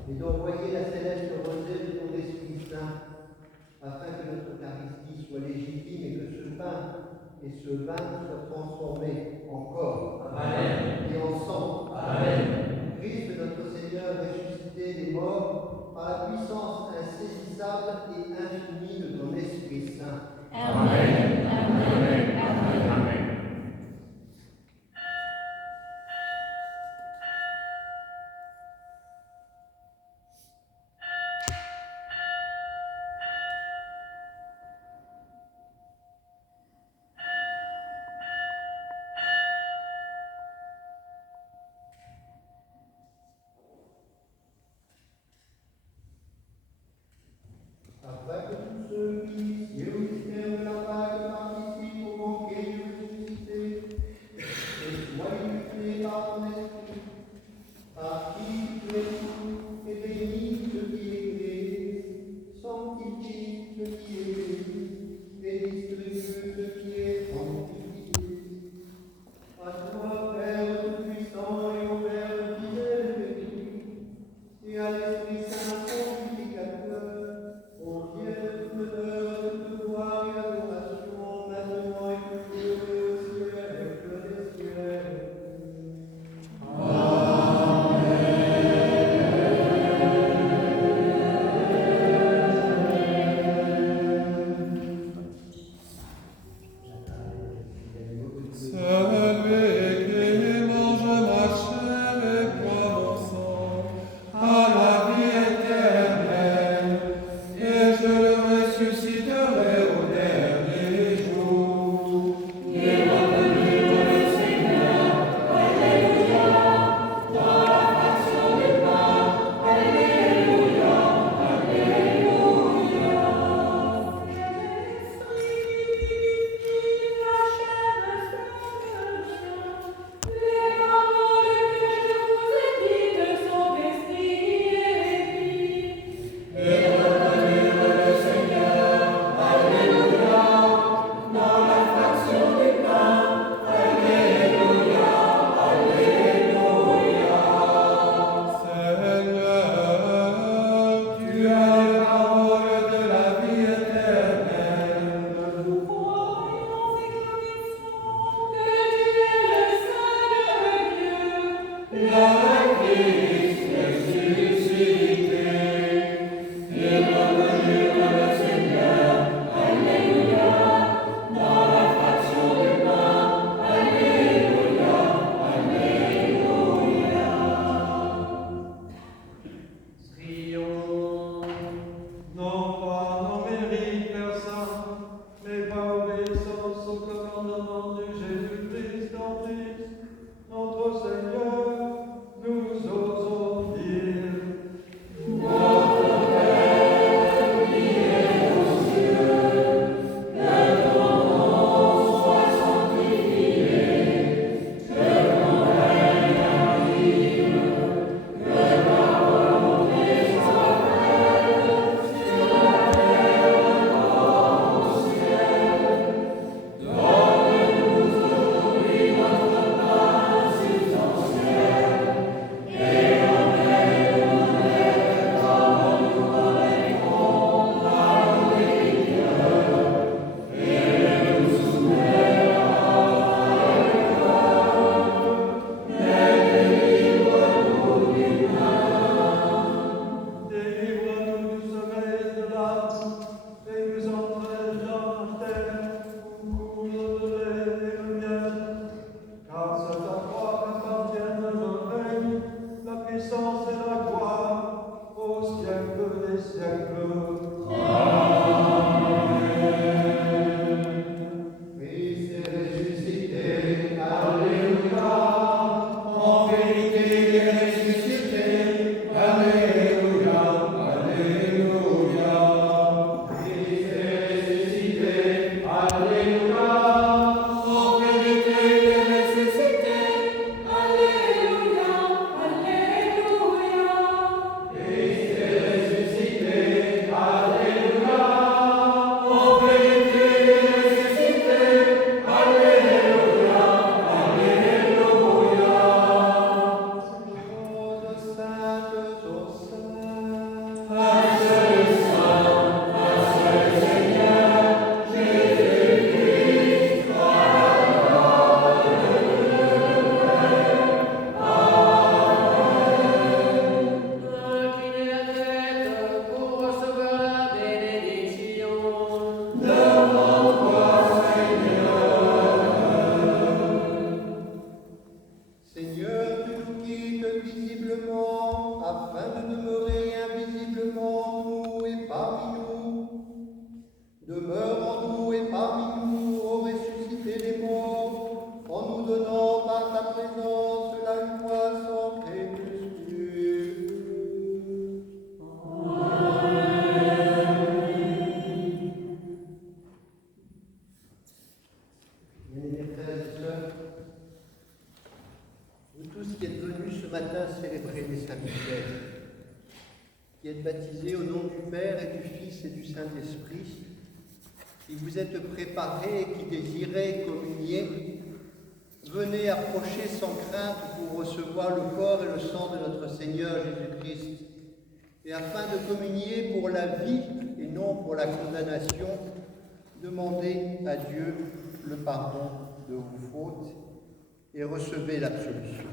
Et d'envoyer la céleste rosée de ton Esprit Saint, afin que notre Eucharistie soit légitime et que ce pain et ce vin soient transformés en corps et en sang. Christ notre Seigneur ressuscité des morts par la puissance insaisissable et infinie de ton Esprit Saint. Amen. Amen. Amen. visiblement, afin de demeurer invisiblement en nous et parmi nous. Demeure en nous et parmi nous, ô ressuscité des morts, en nous donnant par ta présence la joie sans prémesure. Bien-aimés frères et sœurs, vous tous qui êtes venus ce matin célébrer les Saint-Michel, qui êtes baptisés au nom du Père et du Fils et du Saint-Esprit, qui vous êtes préparés et qui désirez communier, venez approcher sans crainte pour recevoir le corps et le sang de notre Seigneur Jésus-Christ, et afin de communier pour la vie et non pour la condamnation, demandez à Dieu le pardon de vos fautes et recevez l'absolution.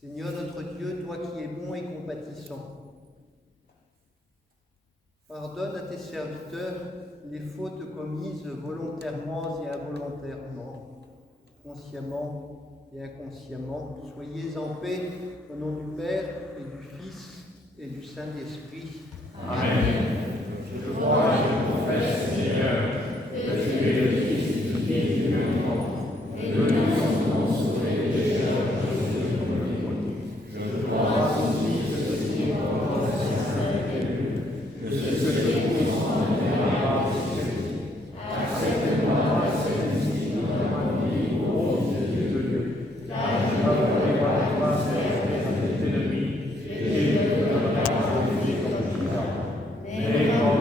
Seigneur notre Dieu, toi qui es bon et compatissant, pardonne à tes serviteurs les fautes commises volontairement et involontairement, consciemment et inconsciemment. Soyez en paix au nom du Père et du Fils et du Saint-Esprit. Amen. Je crois et je confesse, Seigneur, que tu es le Fils du Dieu vivant, et de l'innocent sauver les pécheurs de Jésus. Je crois aussi que ceci est pour notre Saint élu, que ce que je trouve en mémoire de Jésus. Accepte-moi la celle-ci dans ma vie, ô Dieu de Dieu, car je me vois à toi servir mes ennemis, et je ne veux pas conduire ton vivant. Mais quand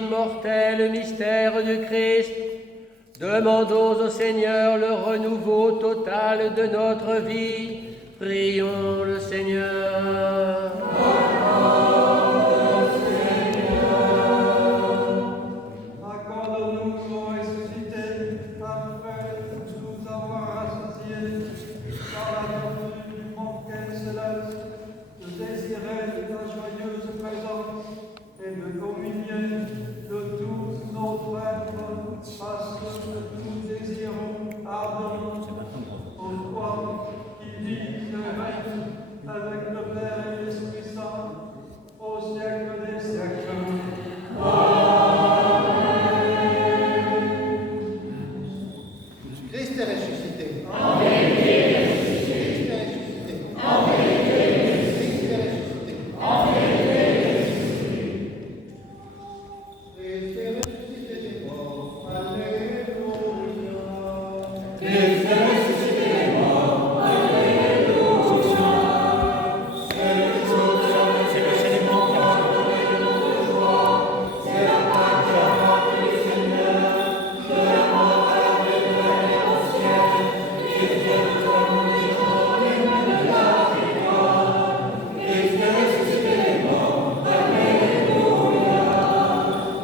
l'immortel mystère du Christ, demandons au Seigneur le renouveau total de notre vie. Prions le Seigneur. Accorde-nous, ô ressuscité, après nous avoir associés par la vertu du banquet céleste, de désirer ta joyeuse présence et de communier de tout notre être, parce que nous désirons ardemment en toi qui vis et règne avec le Père et l'Esprit Saint au siècle des siècles. Christ est ressuscité. Amen. Christ est ressuscité. Christ est ressuscité. Christ est ressuscité des morts. Alléluia. Christ est ressuscité des morts. Alléluia. C'est le célébrant de notre joie. C'est la Pâque du Seigneur. De la mort à la vie de la au ciel. Christ est le trône des trônes et de la victoire. Christ est ressuscité des morts. Alléluia.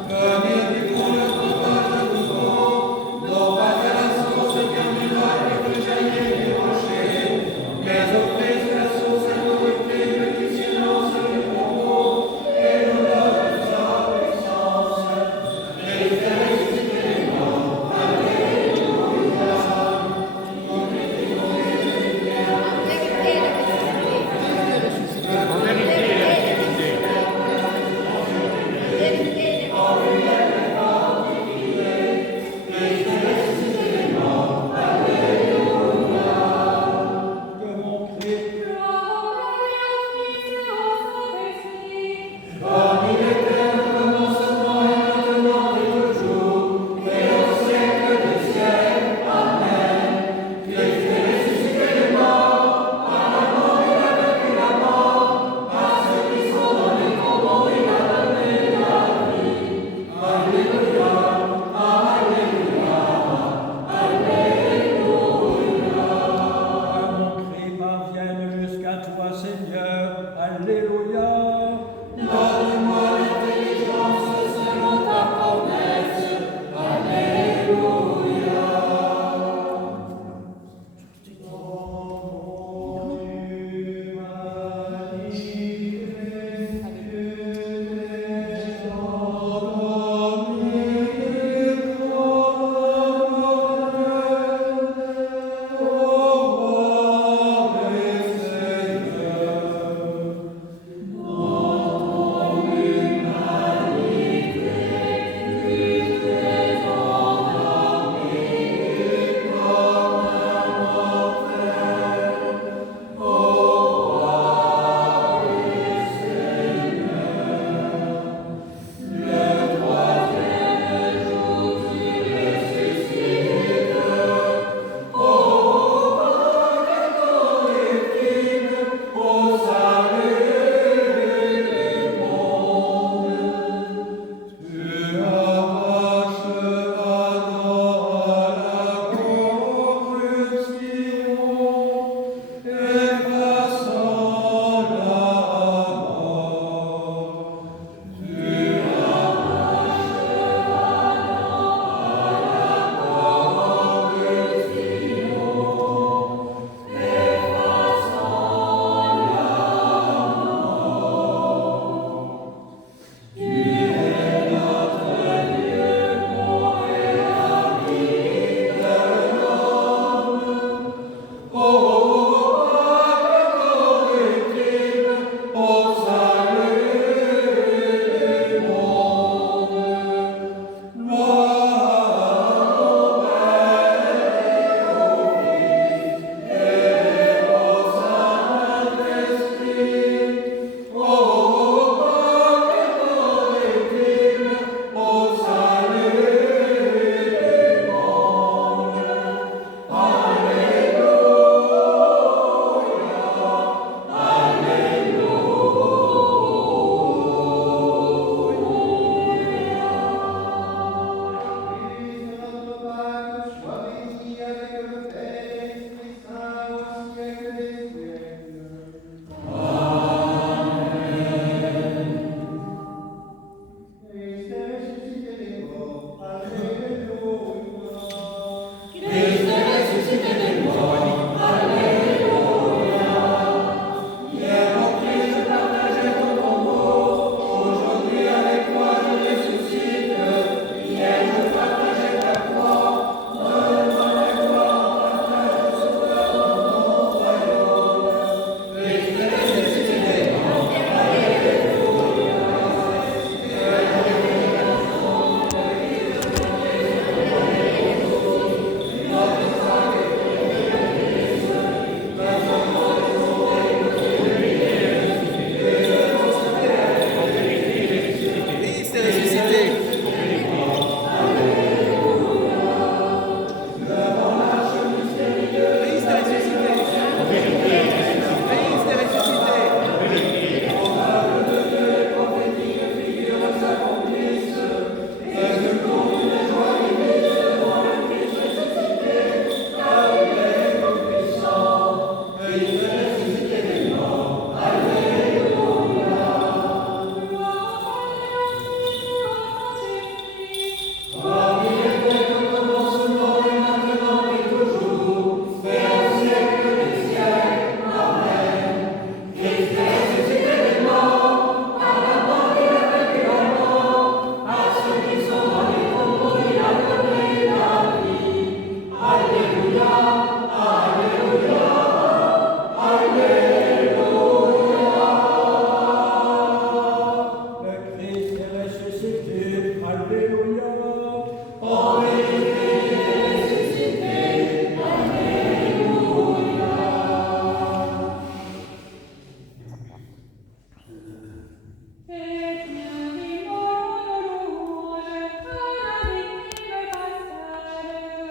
Comme il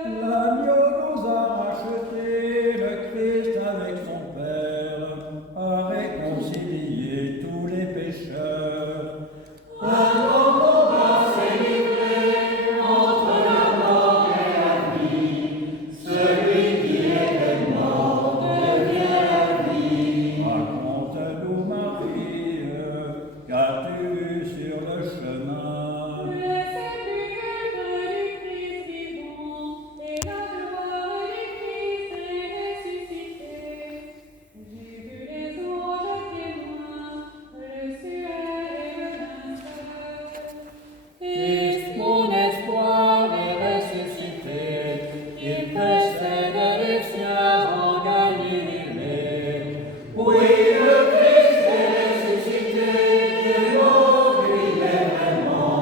L'agneau nous a rachetés, le Christ avec son Père a réconcilié tous les pécheurs. Raconte-nous, Marie, qu'as-tu vu sur le chemin? Le sépulcre du Christ vivant et la gloire du Christ ressuscité. J'ai vu les anges témoins, le suaire et le linceul. Christ, mon espoir est ressuscité, il précède les siens en Galilée. Oui, le Christ est ressuscité, Dieu l'oublie vraiment.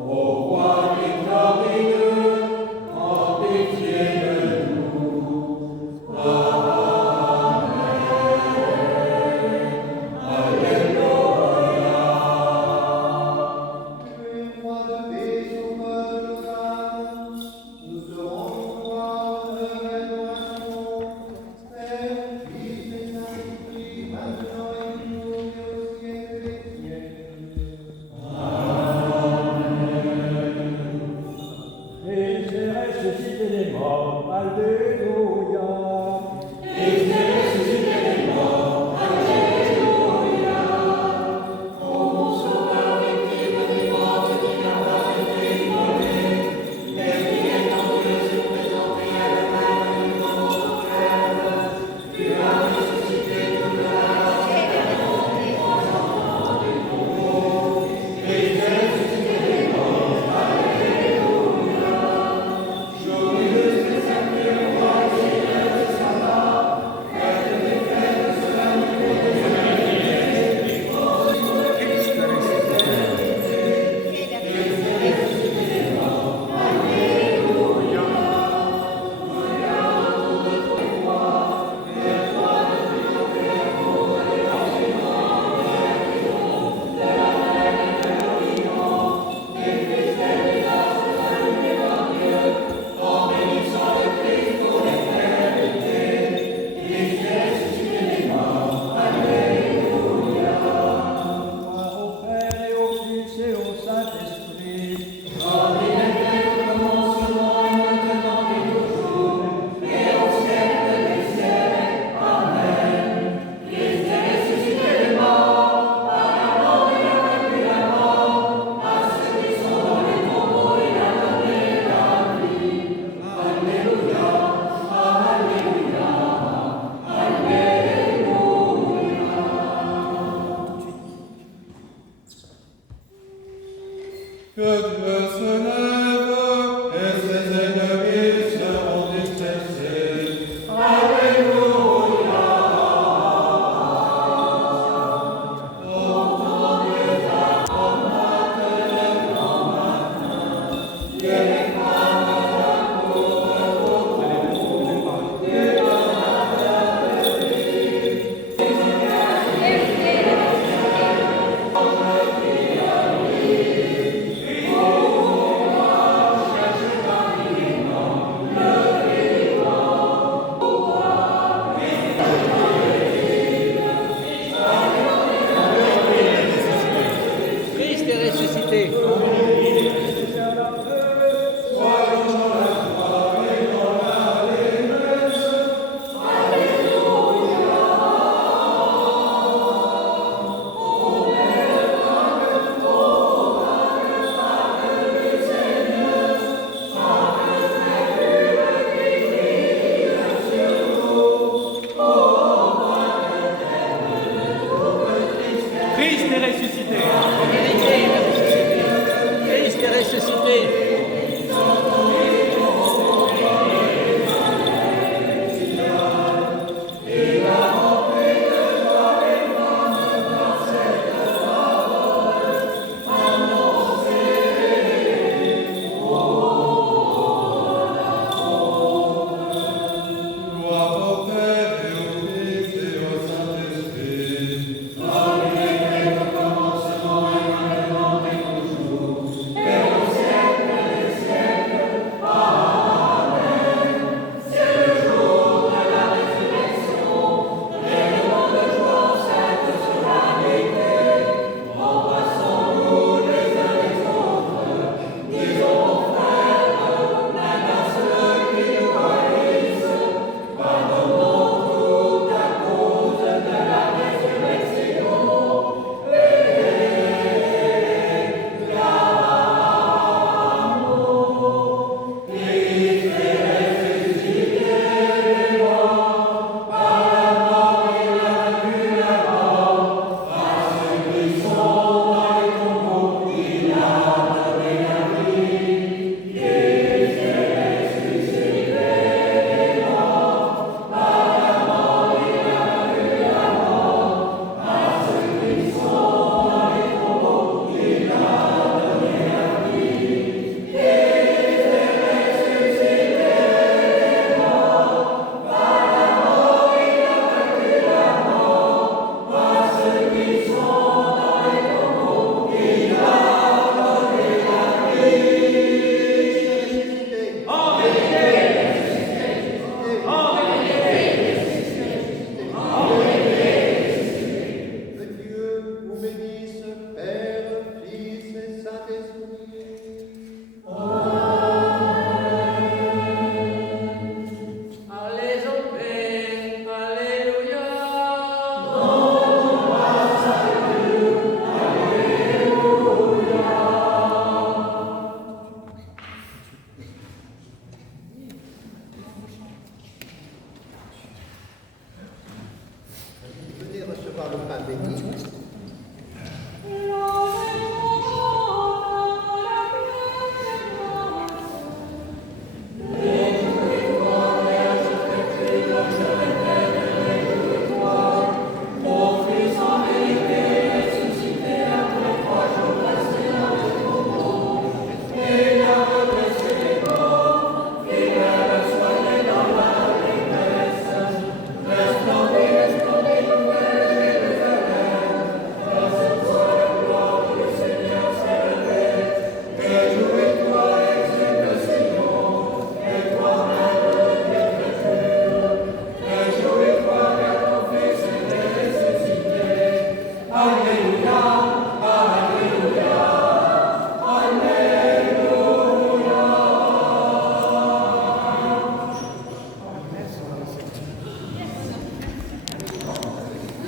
Ô roi victorieux, prends pitié de nous. Amen. Alléluia. Roi de paix, sauveur de nos âmes, nous te rendons gloire, honneur et adoration. Père, Fils et Saint-Esprit, maintenant et toujours et au siècle des siècles. Christ est ressuscité des morts, Alléluia. Christ est ressuscité des morts, Alléluia. Ô mon sauveur, victime vivante qui n'a pas été immolée, mais qui est en Dieu se présenter à la main du monde frère, tu as ressuscité toute la race éternelle des enfants du monde. Christ est ressuscité des morts, Alléluia. Joyeuse et sainte roi, Seigneur de sabbat, faites des fêtes de solennité des années, Christ est ressuscité des morts, Alléluia. Regarde autour de toi, vers toi de triompher, et ensuite de la reine et de l'Orient, des Christelles des astres allumés par Dieu, en bénissant le Christ pour l'éternité. Christ est ressuscité des morts, Alléluia. Gloire au Père et au Fils et au Saint-Esprit. Comme il était au commencement, et maintenant et toujours, et au siècle des siècles. Amen. Christ est ressuscité des morts, par la mort il a vaincu la mort, à ceux qui sont dans les tombeaux il a donné la vie. Alléluia, Alléluia, Alléluia. Que Dieu se lève et ses ennemis seront dispersés. Alléluia.